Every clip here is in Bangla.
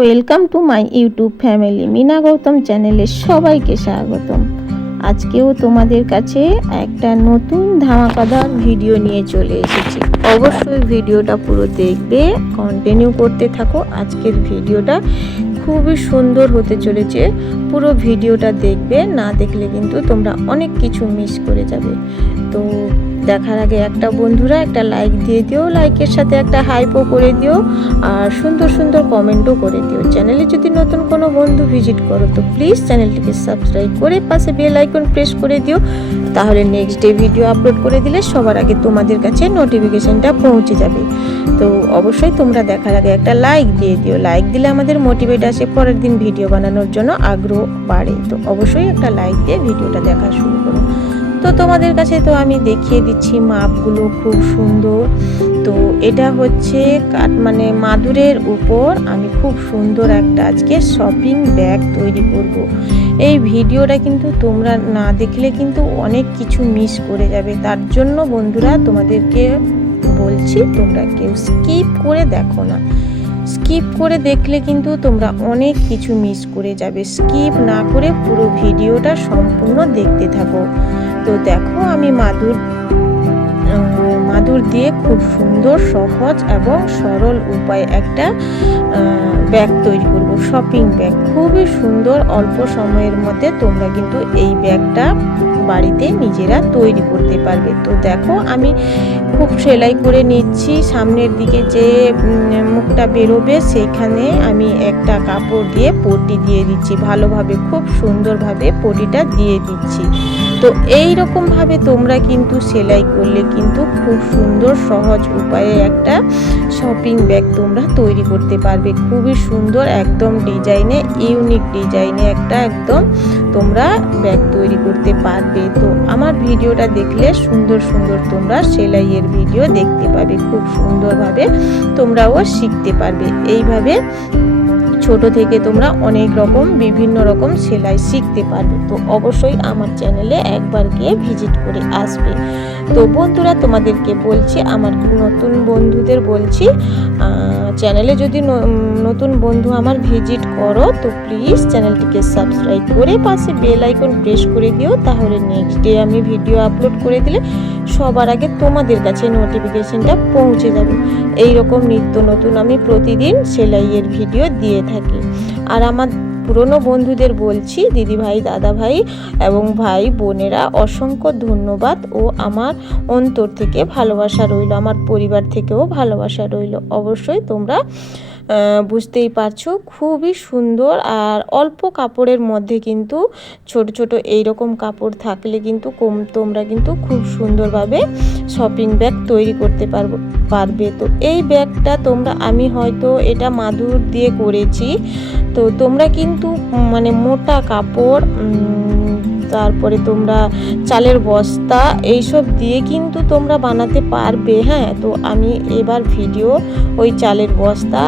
Welcome to my YouTube family. Mina Gautam চ্যানেলে সবাইকে স্বাগতম। আজকেও তোমাদের কাছে একটা নতুন ধামাকাদার ভিডিও নিয়ে চলে এসেছি। অবশ্যই ভিডিওটা পুরো দেখবে কন্টিনিউ করতে থাকো। আজকের ভিডিওটা খুবই সুন্দর হতে চলেছে। পুরো ভিডিওটা দেখবে, না দেখলে কিন্তু তোমরা অনেক কিছু মিস করে যাবে। তো দেখার আগে একটা বন্ধুরা একটা লাইক দিয়ে দিও লাইকের সাথে একটা হাইপও করে দিও আর সুন্দর সুন্দর কমেন্টও করে দিও। চ্যানেলে যদি নতুন কোনো বন্ধু ভিজিট করো, তো প্লিজ চ্যানেলটিকে সাবস্ক্রাইব করে পাশে বেল আইকন প্রেস করে দিও। তাহলে নেক্সট ডে ভিডিও আপলোড করে দিলে সবার আগে তোমাদের কাছে নোটিফিকেশনটা পৌঁছে যাবে। তো অবশ্যই তোমরা দেখার আগে একটা লাইক দিয়ে দিও। লাইক দিলে আমাদের মোটিভেট আসে পরের দিন ভিডিও বানানোর জন্য, আগ্রহ বাড়ে। তো অবশ্যই একটা লাইক দিয়ে ভিডিওটা দেখা শুরু করো। তো তোমাদের কাছে তো আমি দেখিয়ে দিচ্ছি মাপগুলো খুব সুন্দর। তো এটা হচ্ছে কাঠ মানে মাদুরের উপর আমি খুব সুন্দর একটা আজকে শপিং ব্যাগ তৈরি করব। এই ভিডিওটা কিন্তু তোমরা না দেখলে কিন্তু অনেক কিছু মিস করে যাবে। তার জন্য বন্ধুরা তোমাদেরকে বলছি, তোমরা কেউ স্কিপ করে দেখো না। স্কিপ করে দেখলে কিন্তু তোমরা অনেক কিছু মিস করে যাবে। স্কিপ না করে পুরো ভিডিওটা সম্পূর্ণ দেখতে থাকো। তো দেখো আমি মাদুর মাদুর দিয়ে খুব সুন্দর, সহজ এবং সরল উপায়ে একটা ব্যাগ তৈরি করব শপিং ব্যাগ খুবই সুন্দর, অল্প সময়ের মধ্যে তোমরা কিন্তু এই ব্যাগটা বাড়িতে নিজেরা তৈরি করতে পারবে। তো দেখো আমি খুব সেলাই করে নিচ্ছি, সামনের দিকে যে মুখটা বেরোবে সেইখানে আমি একটা কাপড় দিয়ে পটি দিয়ে দিচ্ছি, ভালোভাবে, খুব সুন্দরভাবে পটিটা দিয়ে দিচ্ছি। তো এই রকমভাবে তোমরা কিন্তু সেলাই করলে কিন্তু খুব সুন্দর, সহজ উপায়ে একটা শপিং ব্যাগ তোমরা তৈরি করতে পারবে। খুবই সুন্দর একদম ডিজাইনে ইউনিক ডিজাইনে একটা একদম তোমরা ব্যাগ তৈরি করতে পারবে। তো আমার ভিডিওটা দেখলে সুন্দর সুন্দর তোমরা সেলাইয়ের ভিডিও দেখতে পাবে। খুব সুন্দরভাবে তোমরাও শিখতে পারবে। এইভাবে ছোট থেকে তোমরা অনেক রকম, বিভিন্ন রকম সেলাই শিখতে পারবে। তো অবশ্যই আমার চ্যানেলে একবার গিয়ে ভিজিট করে আসবে। তো বন্ধুরা, তোমাদেরকে বলছি, আমার নতুন বন্ধুদের বলছি চ্যানেলে যদি নতুন বন্ধু আমার ভিজিট করো, তো প্লিজ চ্যানেলটিকে সাবস্ক্রাইব করে পাশে বেল আইকন প্রেস করে দিও। তাহলে নেক্সট ডে আমি ভিডিও আপলোড করে দিলে সবার আগে তোমাদের কাছে নোটিফিকেশনটা পৌঁছে যাবে। এই রকম নিত্য নতুন আমি প্রতিদিন সেলাইয়ের ভিডিও দিয়ে থাকি। আর আমার পুরনো বন্ধুদের বলছি দিদি ভাই দাদা ভাই এবং ভাই বোনেরা, অসংখ্য ধন্যবাদ ও আমার অন্তর থেকে ভালোবাসা রইল, আমার পরিবার থেকেও ভালোবাসা রইল। অবশ্যই তোমরা বুঝতেই পারছ, খুবই সুন্দর আর অল্প কাপড়ের মধ্যে কিন্তু ছোট ছোট এই রকম কাপড় থাকলে কিন্তু কম, তোমরা কিন্তু খুব সুন্দরভাবে শপিং ব্যাগ তৈরি করতে পারব, পারবে। তো এই ব্যাগটা তোমরা, আমি হয়তো এটা মাদুর দিয়ে করেছি। তো তোমরা কিন্তু মানে মোটা কাপড় তারপরে তোমরা চালের বস্তা, এইসব দিয়ে কিন্তু তোমরা বানাতে পারবে হ্যাঁ? তো আমি এবার ভিডিও ওই চালের বস্তা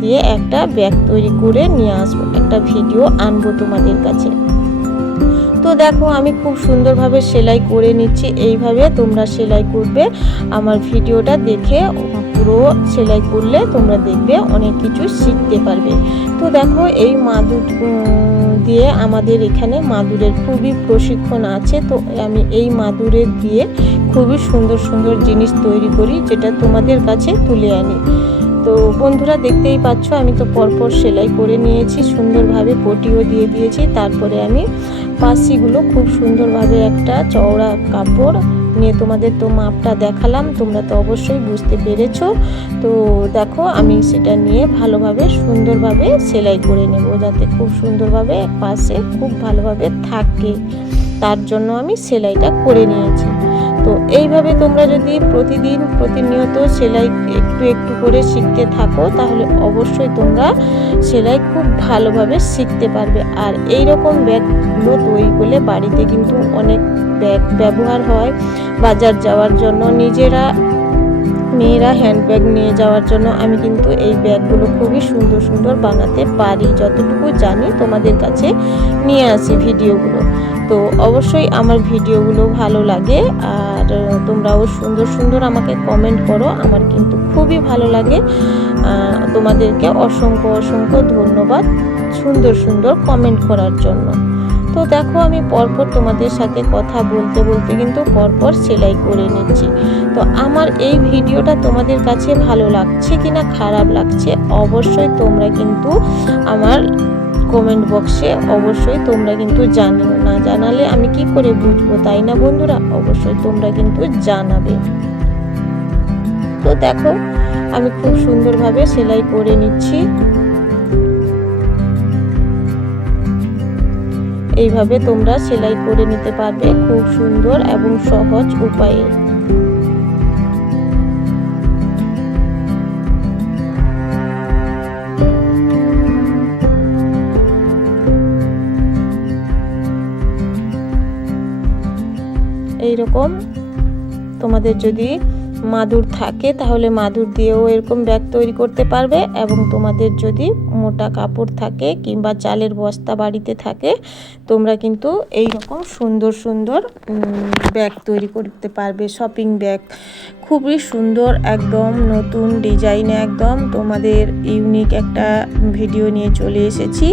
দিয়ে একটা ব্যাগ তৈরি করে নিয়ে আসব, একটা ভিডিও আনব তোমাদের কাছে। তো দেখো, আমি খুব সুন্দরভাবে সেলাই করে নিচ্ছি, এইভাবে তোমরা সেলাই করবে। আমার ভিডিওটা দেখে পুরো সেলাই করলে তোমরা দেখবে, অনেক কিছু শিখতে পারবে। তো দেখো, এই মাদুর দিয়ে আমাদের এখানে মাদুরের খুবই প্রশিক্ষণ আছে। তো আমি এই মাদুরের দিয়ে খুবই সুন্দর সুন্দর জিনিস তৈরি করি, যেটা তোমাদের কাছে তুলে আনি। তো বন্ধুরা দেখতেই পাচ্ছ, আমি তো পরপর সেলাই করে নিয়েছি, সুন্দরভাবে পটিও দিয়ে দিয়েছি। তারপরে আমি পাশিগুলো খুব সুন্দরভাবে একটা চওড়া কাপড় নিয়ে তোমাদের তো মাপটা দেখালাম, তোমরা তো অবশ্যই বুঝতে পেরেছ। তো দেখো, আমি সেটা নিয়ে ভালোভাবে, সুন্দরভাবে সেলাই করে নেব, যাতে খুব সুন্দরভাবে পাশে খুব ভালোভাবে থাকে। তার জন্য আমি সেলাইটা করে নিয়েছি। তো এইভাবে তোমরা যদি প্রতিদিন প্রতিনিয়ত সেলাই একটু একটু করে শিখতে থাকো, তাহলে অবশ্যই তোমরা সেলাই খুব ভালোভাবে শিখতে পারবে। আর এই রকম ব্যাগগুলো তৈরি করলে বাড়িতে কিন্তু অনেক ব্যাগ ব্যবহার হয়, বাজার যাওয়ার জন্য নিজেরা মেয়েরা হ্যান্ডব্যাগ নিয়ে যাওয়ার জন্য আমি কিন্তু এই ব্যাগগুলো খুবই সুন্দর সুন্দর বানাতে পারি। যতটুকু জানি তোমাদের কাছে নিয়ে আসি ভিডিওগুলো। তো অবশ্যই আমার ভিডিওগুলো ভালো লাগে আর তোমরাও সুন্দর সুন্দর আমাকে কমেন্ট করো। আমার কিন্তু খুবই ভালো লাগে। তোমাদেরকে অসংখ্য অসংখ্য ধন্যবাদ সুন্দর সুন্দর কমেন্ট করার জন্য। তো দেখো আমি পরপর তোমাদের সাথে কথা বলতে বলতে কিন্তু পরপর সেলাই করে নিচ্ছি। তো আমার এই ভিডিওটা তোমাদের কাছে ভালো লাগছে কি না খারাপ লাগছে, অবশ্যই তোমরা কিন্তু আমার কমেন্ট বক্সে অবশ্যই তোমরা কিন্তু জানিও। না জানালে আমি কি করে বুঝব, তাই না বন্ধুরা? অবশ্যই তোমরা কিন্তু জানাবে। তো দেখো, আমি খুব সুন্দরভাবে সেলাই করে নিচ্ছি। এইভাবে তোমরা সেলাই করে নিতে পারবে খুব সুন্দর এবং সহজ উপায়ে। এইরকম তোমাদের যদি মাদুর থাকে, তাহলে মাদুর দিয়েও এরকম ব্যাগ তৈরি করতে পারবে এবং তোমাদের যদি মোটা কাপড় থাকে কিংবা চালের বস্তা বাড়িতে থাকে, তোমরা কিন্তু এই রকম সুন্দর সুন্দর ব্যাগ তৈরি করতে পারবে, শপিং ব্যাগ। খুবই সুন্দর, একদম নতুন ডিজাইনে একদম তোমাদের ইউনিক একটা ভিডিও নিয়ে চলে এসেছি।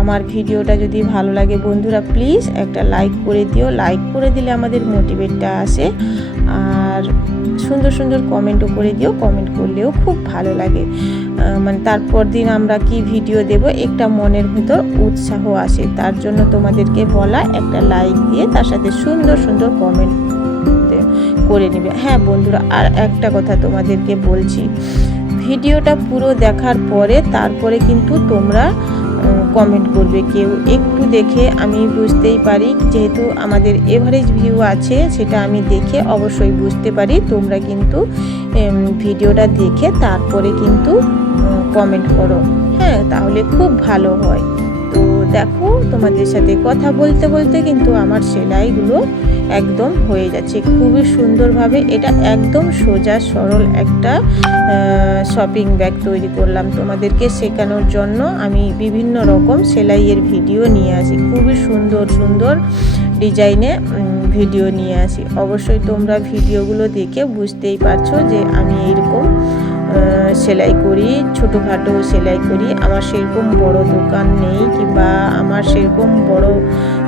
আমার ভিডিওটা যদি ভালো লাগে বন্ধুরা, প্লিজ একটা লাইক করে দিও। লাইক করে দিলে আমাদের মোটিভেটটা আসে। আর সুন্দর সুন্দর কমেন্টও করে দিও কমেন্ট করলেও খুব ভালো লাগে। মানে তারপর দিন আমরা কি ভিডিও দেব একটা মনের ভিতর উৎসাহ আসে। তার জন্য তোমাদেরকে বলা একটা লাইক দিয়ে তার সাথে সুন্দর সুন্দর কমেন্ট করে নেবে। হ্যাঁ বন্ধুরা, আর একটা কথা তোমাদেরকে বলছি ভিডিওটা পুরো দেখার পরে তারপরে কিন্তু তোমরা কমেন্ট করবে কেউ একটু দেখে আমি বুঝতেই পারি। যেহেতু আমাদের এভারেজ ভিউ আছে, সেটা আমি দেখে অবশ্যই বুঝতে পারি। তোমরা কিন্তু ভিডিওটা দেখে তারপরে কিন্তু কমেন্ট করো। হ্যাঁ তাহলে খুব ভালো হয়। দেখো, তোমাদের সাথে কথা বলতে বলতে কিন্তু আমার সেলাইগুলো একদম হয়ে যাচ্ছে। খুবই সুন্দরভাবে এটা একদম সোজা, সরল একটা শপিং ব্যাগ তৈরি করলাম তোমাদেরকে শেখানোর জন্য। আমি বিভিন্ন রকম সেলাইয়ের ভিডিও নিয়ে আসি। খুবই সুন্দর সুন্দর ডিজাইনে ভিডিও নিয়ে আসি। অবশ্যই তোমরা ভিডিওগুলো দেখে বুঝতেই পারছ যে আমি এইরকম সেলাই করি, ছোটোখাটো সেলাই করি। আমার সেরকম বড় দোকান নেই কিংবা আমার সেরকম বড়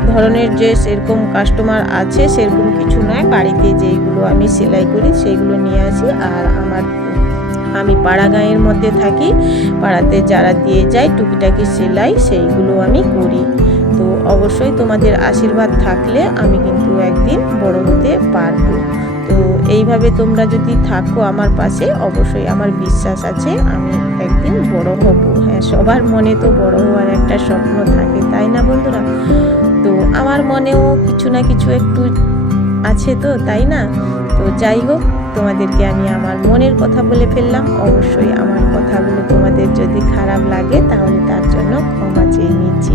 ধরনের যে সেরকম কাস্টমার আছে, সেরকম কিছু নয়। বাড়িতে যেইগুলো আমি সেলাই করি, সেইগুলো নিয়ে আসি। আর আমার, আমি পাড়া গাঁয়ের মধ্যে থাকি। পাড়াতে যারা দিয়ে যায় টুকিটাকি সেলাই, সেইগুলো আমি করি। তো অবশ্যই তোমাদের আশীর্বাদ থাকলে আমি কিন্তু একদিন বড় হতে পারব। এইভাবে তোমরা যদি থাকো আমার পাশে, অবশ্যই আমার বিশ্বাস আছে আমি একদিন বড় হব। হ্যাঁ সবার মনে তো বড় হওয়ার একটা স্বপ্ন থাকে, তাই না বন্ধুরা? তো আমার মনেও কিছু না কিছু একটু আছে তো, তাই না? তো যাই হোক, তোমাদেরকে আমি আমার মনের কথা বলে ফেললাম। অবশ্যই আমার কথাগুলো তোমাদের যদি খারাপ লাগে, তাহলে তার জন্য ক্ষমা চেয়ে নিচ্ছি।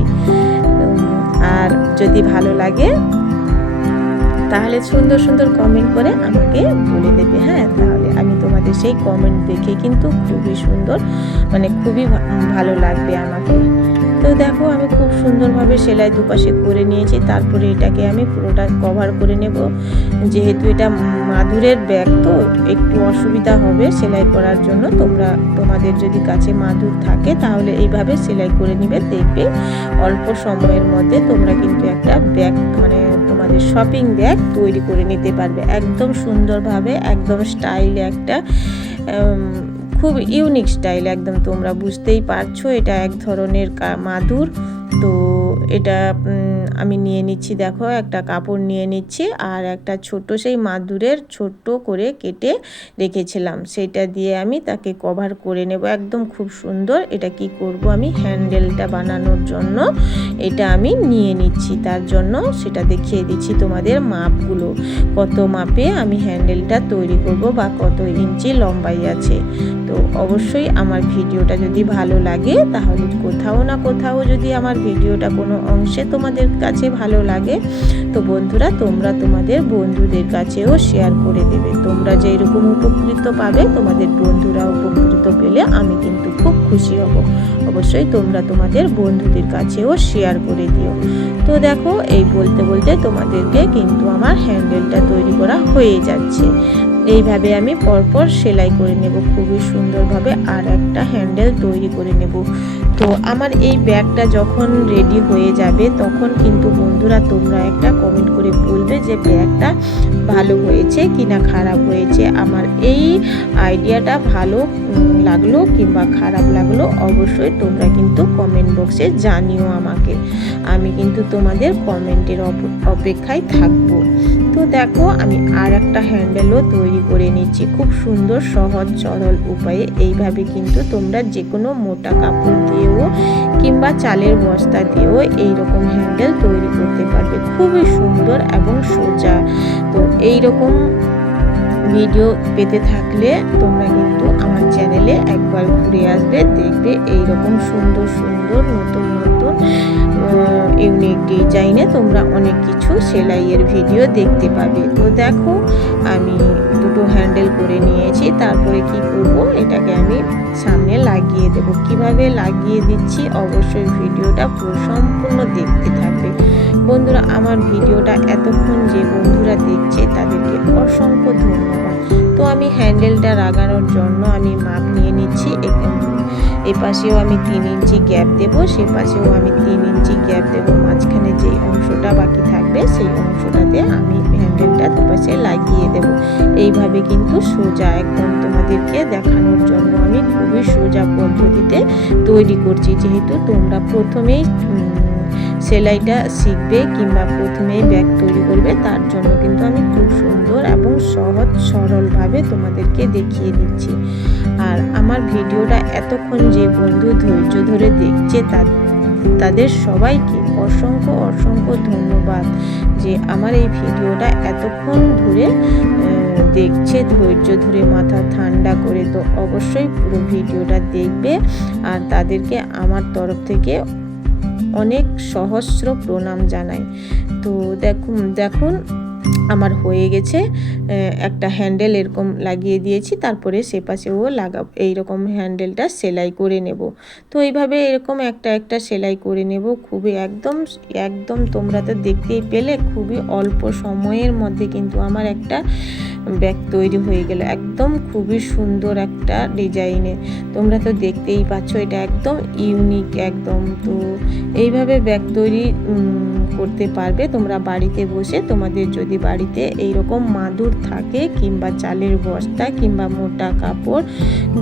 আর যদি ভালো লাগে তাহলে সুন্দর সুন্দর কমেন্ট করে আমাকে বলে দেবে হ্যাঁ? তাহলে আমি তোমাদের সেই কমেন্ট দেখে কিন্তু খুবই সুন্দর মানে খুবই ভালো লাগবে আমাকে। তো দেখো, আমি খুব সুন্দরভাবে সেলাই দুপাশে করে নিয়েছি, তারপরে এটাকে আমি পুরোটা কভার করে নেব। যেহেতু এটা মাদুরের ব্যাগ তো একটু অসুবিধা হবে সেলাই করার জন্য। তোমরা, তোমাদের যদি কাছে মাদুর থাকে, তাহলে এইভাবে সেলাই করে নিবে। দেখবে অল্প সময়ের মধ্যে তোমরা কিন্তু একটা ব্যাগ মানে তোমাদের শপিং ব্যাগ তৈরি করে নিতে পারবে। একদম সুন্দরভাবে, একদম স্টাইল একটা খুব ইউনিক স্টাইল একদম তোমরা বুঝতেই পারছ। এটা এক ধরনের মাদুর। তো এটা আমি নিয়ে নিচ্ছি, দেখো, একটা কাপড় নিয়ে নিচ্ছি আর একটা ছোট সেই মাদুরের ছোট্ট করে কেটে রেখেছিলাম। সেটা দিয়ে আমি তাকে কভার করে নেব। একদম খুব সুন্দর। এটা কি করব আমি? হ্যান্ডেলটা বানানোর জন্য এটা আমি নিয়ে নিচ্ছি। তার জন্য সেটা দেখিয়ে দিচ্ছি তোমাদের মাপগুলো। কত মাপে আমি হ্যান্ডেলটা তৈরি করব বা কত ইঞ্চি লম্বাই আছে। তো অবশ্যই আমার ভিডিওটা যদি ভালো লাগে, তাহলে কোথাও না কোথাও যদি আমার ভিডিওটা কোনো অংশে তোমাদের কাছে ভালো লাগে, তো বন্ধুরা তোমরা তোমাদের বন্ধুদের কাছেও শেয়ার করে দেবে। তোমরা যেই রকম উপকৃত পাবে, তোমাদের বন্ধুরা উপকৃত পেলে আমি কিন্তু খুব খুশি হব। অবশ্যই তোমরা তোমাদের বন্ধুদের কাছেও শেয়ার করে দিও। তো দেখো, এই বলতে বলতে তোমাদেরকে কিন্তু আমার হ্যান্ডেলটা তৈরি করা হয়ে যাচ্ছে। এইভাবে আমি পরপর সেলাই করে নেব। খুবই সুন্দরভাবে আর একটা হ্যান্ডেল তৈরি করে নেব। তো আমার এই ব্যাগটা যখন রেডি হয়ে যাবে, তখন কিন্তু বন্ধুরা তোমরা একটা কমেন্ট করে বলবে যে ব্যাগটা ভালো হয়েছে কি না খারাপ হয়েছে। আমার এই আইডিয়াটা ভালো লাগল কিংবা খারাপ লাগল অবশ্যই তোমরা কিন্তু কমেন্ট বক্সে জানিও আমাকে। আমি কিন্তু তোমাদের কমেন্টের অপেক্ষায় থাকব। তো দেখো, আমি আর একটা হ্যান্ডেলও তৈরি করে নিচ্ছি। খুব সুন্দর, সহজ, সরল উপায়ে। এইভাবে কিন্তু তোমরা যে কোনো মোটা কাপড় দিয়েও কিংবা চালের বস্তা দিয়েও এইরকম হ্যান্ডেল তৈরি করতে পারবে। খুবই সুন্দর এবং সোজা। তো এইরকম ভিডিও পেতে থাকলে তোমরা কিন্তু আমার চ্যানেলে একবার ঘুরে আসবে, দেখবে এইরকম সুন্দর সুন্দর নতুন নতুন ইউনিক ডিজাইনে তোমরা অনেক কিছু সেলাইয়ের ভিডিও দেখতে পাবে। তো দেখো, আমি দুটো হ্যান্ডেল করে নিয়েছি, তারপরে কি করব? এটাকে আমি সামনে লাগিয়ে দেব। কীভাবে লাগিয়ে দিচ্ছি? অবশ্যই ভিডিওটা পুরো সম্পূর্ণ দেখতে থাকবে। বন্ধুরা, আমার ভিডিওটা এতক্ষণ যে বন্ধুরা দেখছে, তাদেরকে অসংখ্য ধন্যবাদ। তো আমি হ্যান্ডেলটা লাগানোর জন্য আমি মাপ নিয়ে নিচ্ছি এ পাশেও আমি তিন ইঞ্চি গ্যাপ দেব সে পাশেও আমি তিন ইঞ্চি গ্যাপ দেব। মাঝখানে যে অংশটা বাকি থাকবে, সেই অংশটাতে আমি হ্যান্ডেলটা দুপাশে লাগিয়ে দেব। এইভাবে কিন্তু সোজা একদম তোমাদেরকে দেখানোর জন্য আমি খুবই সোজা পদ্ধতিতে তৈরি করছি। যেহেতু তোমরা প্রথমেই সেলাইটা শিখবে কিংবা প্রথমে ব্যাগ তৈরি করবে, তার জন্য কিন্তু আমি খুব সুন্দর এবং সহজ সরলভাবে তোমাদেরকে দেখিয়ে দিচ্ছি। আর আমার ভিডিওটা এতক্ষণ যে বন্ধু ধৈর্য ধরে দেখছে তার তাদের সবাইকে অসংখ্য অসংখ্য ধন্যবাদ যে আমার এই ভিডিওটা এতক্ষণ ধরে দেখছে, ধৈর্য ধরে মাথা ঠান্ডা করে। তো অবশ্যই পুরো ভিডিওটা দেখবে আর তাদেরকে আমার তরফ থেকে অনেক সহস্র প্রণাম জানাই। তো দেখুন দেখুন, আমার হয়ে গেছে একটা হ্যান্ডেল এরকম লাগিয়ে দিয়েছি, তারপরে সে পাশেও লাগাব, এইরকম হ্যান্ডেলটা সেলাই করে নেব। তো এইভাবে এরকম একটা একটা সেলাই করে নেব, খুবই একদম একদম তোমরা তো দেখতেই পেলে, খুবই অল্প সময়ের মধ্যে কিন্তু আমার একটা ব্যাগ তৈরি হয়ে গেল। একদম খুবই সুন্দর একটা ডিজাইনে তোমরা তো দেখতেই পাচ্ছ, এটা একদম ইউনিক একদম। তো এইভাবে ব্যাগ তৈরি করতে পারবে। তোমরা বাড়িতে বসে তোমাদের যদি বাড়িতে এই রকম মাদুর থাকে কিংবা চালের বস্তা কিংবা মোটা কাপড়,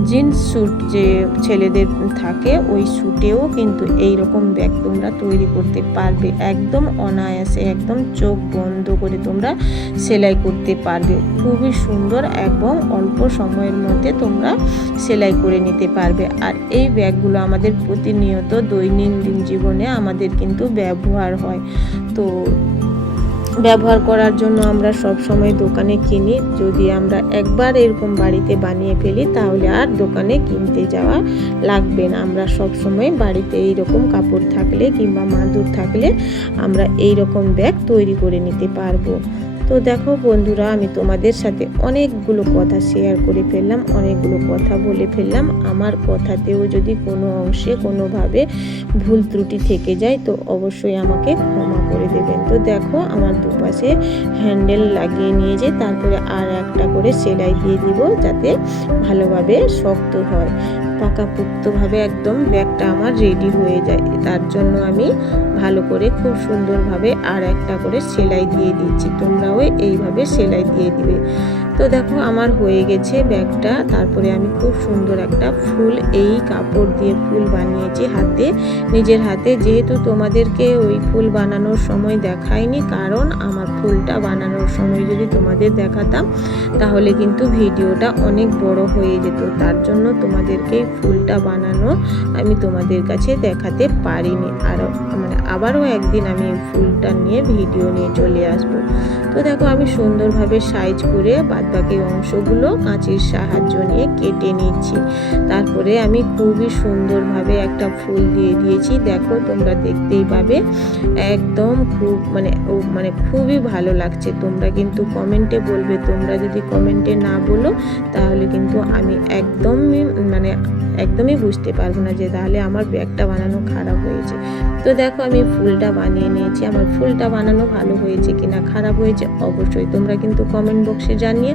জিন্স স্যুট যে ছেলেদের থাকে, ওই স্যুটেও কিন্তু এই রকম ব্যাগ তোমরা তৈরি করতে পারবে। একদম অনায়াসে, একদম চোখ বন্ধ করে তোমরা সেলাই করতে পারবে। খুবই সুন্দর এবং অল্প সময়ের মধ্যে তোমরা সেলাই করে নিতে পারবে। আর এই ব্যাগগুলো আমাদের প্রতিনিয়ত দৈনন্দিন জীবনে আমাদের কিন্তু ব্যবহার হয়। তো ব্যবহার করার জন্য আমরা সব সময় দোকানে কিনি। যদি আমরা একবার এরকম বাড়িতে বানিয়ে ফেলি, তাহলে আর দোকানে কিনতে যাওয়া লাগবে না। আমরা সব সময় বাড়িতে এই রকম কাপড় থাকলে কিংবা মাদুর থাকলে আমরা এই রকম ব্যাগ তৈরি করে নিতে পারব। তো দেখো বন্ধুরা, আমি তোমাদের সাথে অনেকগুলো কথা শেয়ার করে ফেললাম, অনেকগুলো কথা বলে ফেললাম। আমার কথাতেও যদি কোনো অংশে কোনোভাবে ভুল ত্রুটি থেকে যায়, তো অবশ্যই আমাকে ক্ষমা করে দেবেন। তো দেখো, আমার দুপাশে হ্যান্ডেল লাগিয়ে নিয়ে যে তারপরে আর একটা করে সেলাই দিয়ে দিব যাতে ভালোভাবে শক্ত হয়। পাকাপোক্তভাবে একদম ব্যাগটা আমার রেডি হয়ে যায়। তার জন্য আমি ভালো করে খুব সুন্দরভাবে আর একটা করে সেলাই দিয়ে দিচ্ছি তোমরাও এইভাবে সেলাই দিয়ে দিবে। তো দেখো আমার হয়ে গেছে ব্যাগটা। তারপরে আমি খুব সুন্দর একটা ফুল এই কাপড় দিয়ে ফুল বানিয়েছি হাতে। নিজের হাতে যেহেতু তোমাদেরকে ওই ফুল বানানোর সময় দেখায়নি কারণ আমার ফুলটা বানানোর সময় যদি তোমাদের দেখাতাম, তাহলে কিন্তু ভিডিওটা অনেক বড় হয়ে যেত। তার জন্য তোমাদেরকে ফুলটা বানানো আমি তোমাদের কাছে দেখাতে পারিনি। আর মানে আবারও একদিন আমি ফুলটা নিয়ে ভিডিও নিয়ে চলে আসব। তো দেখো আমি সুন্দরভাবে সাইজ করে বাদ বাকি অংশগুলো কাঁচির সাহায্য নিয়ে কেটে নিচ্ছি। তারপরে আমি খুবই সুন্দরভাবে একটা ফুল দিয়ে দিয়েছি। দেখো, তোমরা দেখতেই পাবে। একদম খুব মানে মানে খুবই ভালো লাগছে। তোমরা কিন্তু কমেন্টে বলবে, তোমরা যদি কমেন্টে না বলো, তাহলে কিন্তু আমি একদমই মানে একদমই বুঝতে পারব না যে তাহলে আমার ব্যাগটা বানানো খারাপ হয়েছে। তো দেখো, আমি ফুলটা বানিয়ে নিয়েছি। আমার ফুলটা বানানো ভালো হয়েছে কিনা, খারাপ হয়েছে অবশ্যই। তোমরা কিন্তু কমেন্ট বক্সে জানিয়ে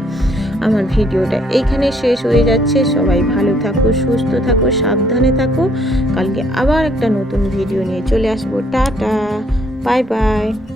আমার ভিডিওটা এইখানে শেষ হয়ে যাচ্ছে। সবাই ভালো থাকো, সুস্থ থাকো, সাবধানে থাকো। কালকে আবার একটা নতুন ভিডিও নিয়ে চলে আসব। Tata, bye bye.